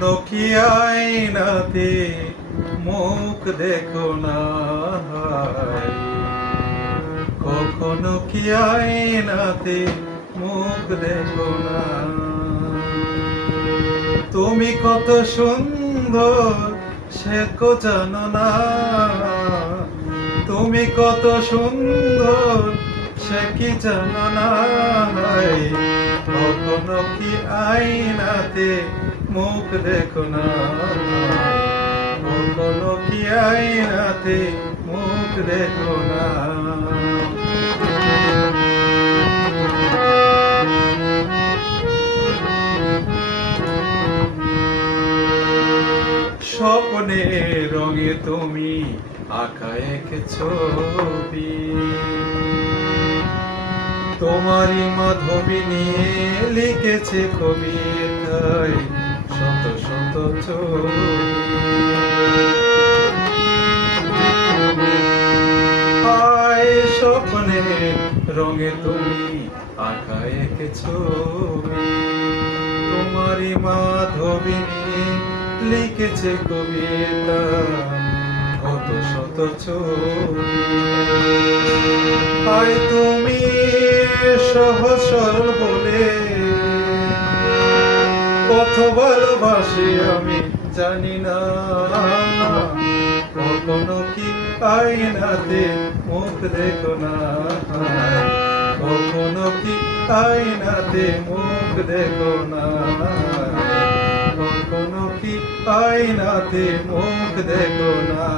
কখনো কি আয়নাতে মুখ দেখো না, কখনো কি আয়নাতে মুখ দেখো না। তুমি কত সুন্দর সে কো জানো না, তুমি কত সুন্দর সে কি জানো না। কখনো কি আয়নাতে মুখ দেখো না, কখনো কি আয়নাতে মুখ দেখো না। স্বপ্নের রঙে তুমি আঁকা এক ছবি, তোমারই মাধবী নিয়ে লিখেছে কবিতায় শত শত ছবি। হায় স্বপ্নের রঙে তুমি আঁকা এক ছবি, তোমারই মাধবী নিয়ে লিখেছে কবিতা কত শত ছবি। হায় তুমি সহজ সরল বলে কত ভালোবাসি আমি জানি না। কখনো কি আয়নাতে মুখ দেখো না, কখনো কি আয়নাতে মুখ দেখো না, কখনো কি আয়নাতে মুখ দেখো না।